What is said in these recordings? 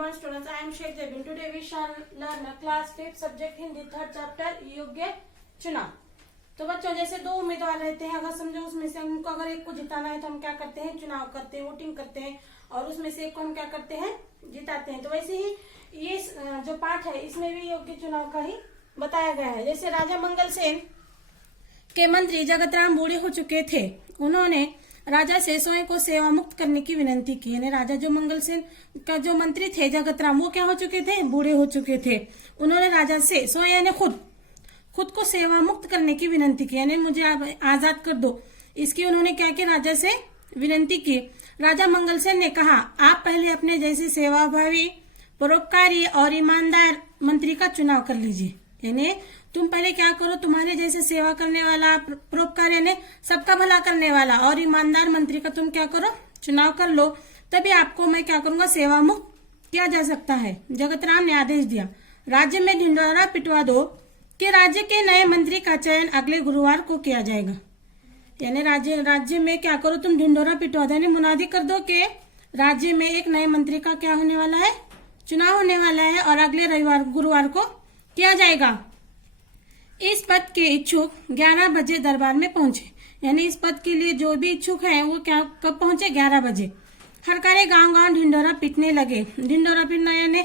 morning students, I am Sheikh Jabin. Today we shall learn a class 5 subject Hindi third chapter योग्य चुनाव। तो बच्चों जैसे दो उम्मीदवार रहते हैं, अगर समझो उसमें से हमको अगर एक को जिताना है तो हम क्या करते हैं, चुनाव करते हैं, वोटिंग करते हैं और उसमें से एक को हम क्या करते हैं, जिताते हैं। तो वैसे ही ये जो पाठ है इसमें भी योग्य चुनाव का ही बताया गया है। जैसे राजा मंगल सेन के मंत्री जगत राम बूढ़े हो चुके थे, उन्होंने राजा से स्वयं को सेवा मुक्त करने की विनती की। यानी राजा जो मंगल सेन का जो मंत्री थे जगत राम, वो क्या हो चुके थे, बूढ़े हो चुके थे। उन्होंने राजा से स्वयं यानी खुद को सेवा मुक्त करने की विनती की, यानी मुझे आप आजाद कर दो, इसकी उन्होंने क्या किया, राजा से विनती की। राजा मंगल सेन ने कहा, आप पहले अपने जैसे सेवाभावी, परोपकारी और ईमानदार मंत्री का चुनाव कर लीजिए। यानी तुम पहले क्या करो, तुम्हारे जैसे सेवा करने वाला, परोपकार यानी सबका भला करने वाला और ईमानदार मंत्री का तुम क्या करो, चुनाव कर लो, तभी आपको मैं क्या करूंगा, सेवा मुक्त किया जा सकता है। जगत राम ने आदेश दिया, राज्य में ढिंढोरा पिटवा दो कि राज्य के नए मंत्री का चयन अगले गुरुवार को किया जाएगा। यानी राज्य में क्या करो, तुम ढिंढोरा पिटवा दो, यानी मुनादी कर दो कि राज्य में एक नए मंत्री का क्या होने वाला है, चुनाव होने वाला है और अगले गुरुवार को किया जाएगा। इस पद के इच्छुक 11 बजे दरबार में पहुंचे। यानी इस पद के लिए जो भी इच्छुक हैं वो क्या कब पहुंचे, 11 बजे। हरकारे गांव ढिंडोरा पीटने लगे। ढिंडोरा पीटना यानी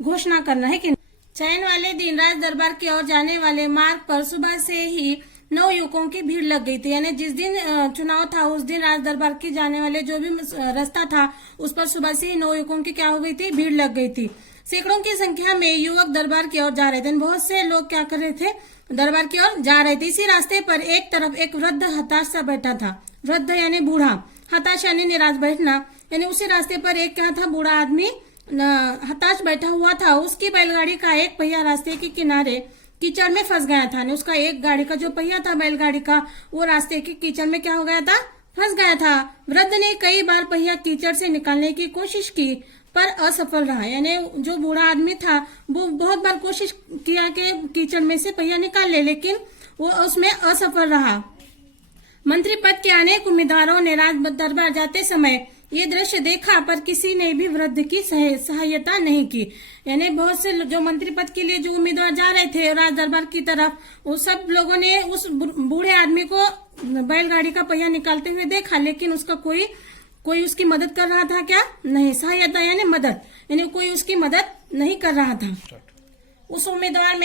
घोषणा करना है कि चयन वाले दिन राज दरबार की ओर जाने वाले मार्ग पर सुबह से ही 9 युवकों की भीड़ लग गई थी। यानी जिस दिन चुनाव था उस दिन राज दरबार की जाने वाले जो भी रास्ता था उस पर सुबह से ही 9 युवकों की क्या हो गई थी, भीड़ लग गई थी। सैकड़ों की संख्या में युवक दरबार की ओर जा रहे थे। बहुत से लोग क्या कर रहे थे, दरबार की ओर जा रहे थे। इसी रास्ते पर एक तरफ एक वृद्ध हताश सा बैठा था। वृद्ध यानी बूढ़ा, हताश यानी निराश बैठना, यानी उसी रास्ते पर एक क्या था, बूढ़ा आदमी हताश बैठा हुआ था। उसकी बैलगाड़ी का एक पहिया रास्ते के किनारे कीचड़ में फंस गया था। उसका एक गाड़ी का जो पहिया था बैलगाड़ी का, वो रास्ते के कीचड़ में क्या हो गया था, फंस गया था। वृद्ध ने कई बार पहिया कीचड़ से निकालने की कोशिश की पर असफल रहा। यानी जो बूढ़ा आदमी था वो बहुत बार कोशिश किया कि कीचड़ में से पहिया निकाल ले, लेकिन वो उसमें असफल रहा। मंत्री पद के अनेक उम्मीदवारों ने राज दरबार जाते समय ये दृश्य देखा पर किसी ने भी वृद्ध की सहायता नहीं की। यानी बहुत से जो मंत्री पद के लिए जो उम्मीदवार जा रहे थे राज दरबार की तरफ, वो सब लोगों ने उस बूढ़े आदमी को बैलगाड़ी का पहिया निकालते हुए देखा, लेकिन उसका कोई उसकी मदद कर रहा था क्या, नहीं। सहायता यानी मदद, यानी कोई उसकी मदद नहीं कर रहा था। उस उम्मीदवार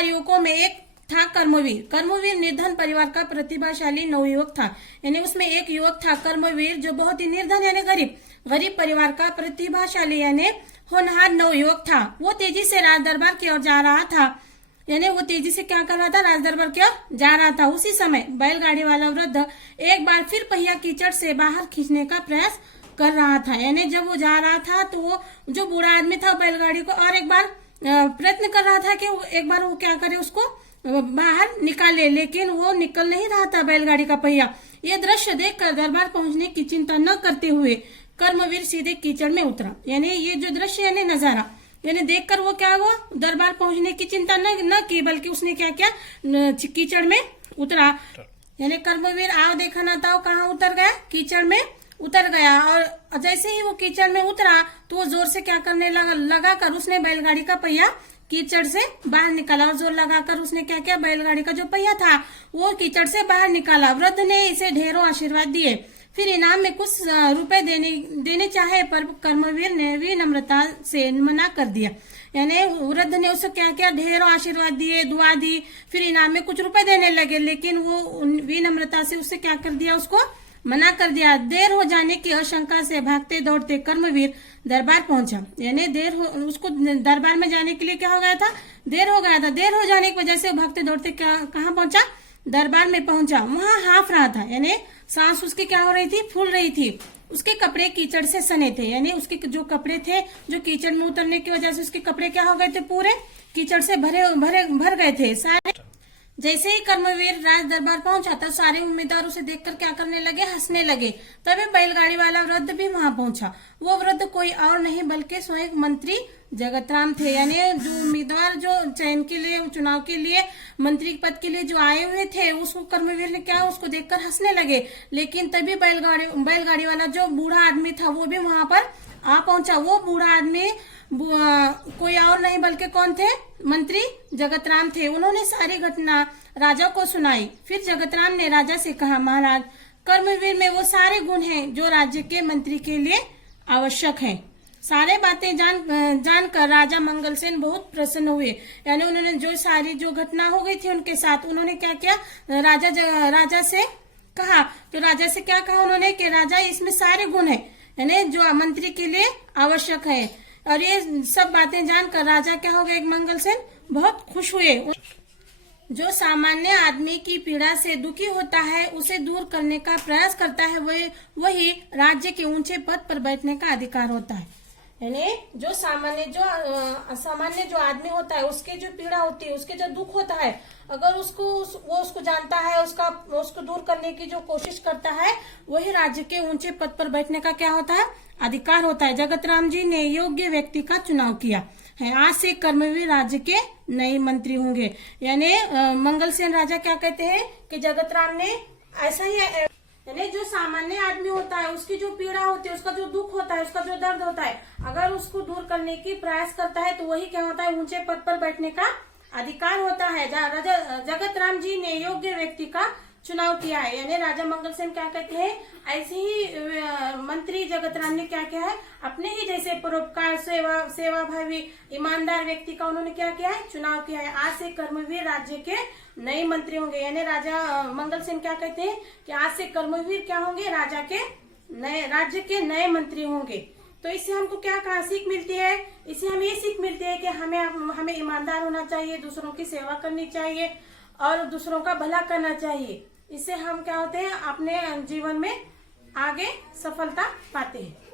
युवकों में एक था कर्मवीर निर्धन परिवार का प्रतिभाशाली नवयुवक था। यानी उसमें एक युवक था कर्मवीर जो बहुत ही निर्धन यानी गरीब परिवार का प्रतिभाशाली यानी होनहार नवयुवक था। वो तेजी से राज दरबार की ओर जा रहा था। यानी वो तेजी से क्या कर रहा था, राज दरबार की ओर जा रहा था। उसी समय बैलगाड़ी वाला वृद्ध एक बार फिर पहिया कीचड़ से बाहर खींचने का प्रयास कर रहा था। यानी जब वो जा रहा था तो वो जो बूढ़ा आदमी था बैलगाड़ी को और एक बार प्रयत्न कर रहा था कि एक बार वो क्या करे, उसको बाहर निकाले, लेकिन वो निकल नहीं रहा था बैलगाड़ी का पहिया। ये दृश्य देखकर दरबार पहुंचने की चिंता न करते हुए कर्मवीर सीधे कीचड़ में उतरा। यानी ये जो दृश्य यानी नजारा यानी देखकर वो क्या हुआ, दरबार पहुंचने की चिंता न की, बल्कि उसने क्या किया, कीचड़ में उतरा। यानी कर्मवीर आओ देखा ना था, कहाँ उतर गया, कीचड़ में उतर गया। और जैसे ही वो कीचड़ में उतरा तो वो जोर से क्या करने लगा कर उसने बैलगाड़ी का पहिया कीचड़ से बाहर निकाला। और जोर लगाकर उसने क्या किया, बैलगाड़ी का जो पहिया था वो कीचड़ से बाहर निकाला। वृद्ध ने इसे ढेरों आशीर्वाद दिए, फिर इनाम में कुछ रुपए देने चाहे पर कर्मवीर ने विनम्रता से मना कर दिया। यानी वृद्ध ने उससे क्या किया, ढेरों आशीर्वाद दिए, दुआ दी, फिर इनाम में कुछ रुपए देने लगे, लेकिन वो विनम्रता से उससे क्या कर दिया, उसको मना कर दिया। देर हो जाने की आशंका से भागते दौड़ते कर्मवीर दरबार पहुंचा। यानी उसको दरबार में जाने के लिए क्या हो गया था, देर हो गया था। देर हो जाने की वजह से भागते दौड़ते कहाँ पहुंचा, दरबार में पहुंचा। वहां हाँफ रहा था, यानी सांस उसकी क्या हो रही थी, फूल रही थी। उसके कपड़े कीचड़ से सने थे। यानी उसके जो कपड़े थे, जो कीचड़ में उतरने की वजह से उसके कपड़े क्या हो गए थे, पूरे कीचड़ से भर गए थे सारे। जैसे ही कर्मवीर राज दरबार पहुंचा तो सारे उम्मीदवार उसे देखकर क्या करने लगे, हंसने लगे। तभी बैलगाड़ी वाला वृद्ध भी वहां पहुंचा। वो वृद्ध कोई और नहीं बल्कि स्वयं मंत्री जगत राम थे। यानी जो उम्मीदवार जो चयन के लिए, चुनाव के लिए, मंत्री पद के लिए जो आए हुए थे, उसको कर्मवीर ने क्या, उसको देखकर हंसने लगे। लेकिन तभी बैलगाड़ी वाला जो बूढ़ा आदमी था वो भी वहां पर आ पहुंचा। वो बूढ़ा आदमी कोई और नहीं बल्कि कौन थे? मंत्री जगत राम थे। उन्होंने सारी घटना राजा को सुनाई। फिर जगत राम ने राजा से कहा, महाराज, कर्मवीर में वो सारे गुण हैं जो राज्य के मंत्री के लिए आवश्यक हैं। सारे बातें जानकर राजा मंगलसेन बहुत प्रसन्न हुए। यानी उन्होंने जो घटना हो गई थी उनके साथ, उन्होंने क्या किया? राजा से कहा। तो राजा से क्या कहा उन्होंने कि राजा, इसमें सारे गुण हैं, यानी जो मंत्री के लिए आवश्यक है। और ये सब बातें जानकर राजा क्या हो गए? मंगलसेन बहुत खुश हुए। जो सामान्य आदमी की पीड़ा से दुखी होता है, उसे दूर करने का प्रयास करता है, वही राज्य के ऊंचे पद पर बैठने का अधिकार होता है। यानी जो सामान्य जो आदमी होता है, उसके जो पीड़ा होती है, उसके जो दुख होता है, अगर वो उसको जानता है, उसको दूर करने की जो कोशिश करता है, वही राज्य के ऊंचे पद पर बैठने का क्या होता है? अधिकार होता है। जगत राम जी ने योग्य व्यक्ति का चुनाव किया है। आज से कर्मवीर राज्य के नए मंत्री होंगे। यानी मंगलसेन राजा क्या कहते हैं कि जगत राम ने ऐसा ही, यानी जो सामान्य आदमी होता है, उसकी जो पीड़ा होती है, उसका जो दुख होता है, उसका जो दर्द होता है, अगर उसको दूर करने की प्रयास करता है, तो वही क्या होता है? ऊंचे पद पर बैठने का अधिकार होता है। जगत राम जी ने योग्य व्यक्ति का चुनाव किया है। यानी राजा मंगलसेन क्या कहते हैं? ऐसे ही मंत्री जगत राम ने क्या किया है? अपने ही जैसे परोपकार, सेवा भावी, ईमानदार व्यक्ति का उन्होंने क्या किया है? चुनाव किया है। आज से कर्मवीर राज्य के नए मंत्री होंगे। यानी राजा मंगलसेन क्या कहते हैं कि आज से कर्मवीर क्या होंगे? राज्य के नए मंत्री होंगे। तो इससे हमको क्या सीख मिलती है? इससे हमें ये सीख मिलती है कि हमें ईमानदार होना चाहिए, दूसरों की सेवा करनी चाहिए और दूसरों का भला करना चाहिए। इससे हम क्या होते हैं? अपने जीवन में आगे सफलता पाते हैं।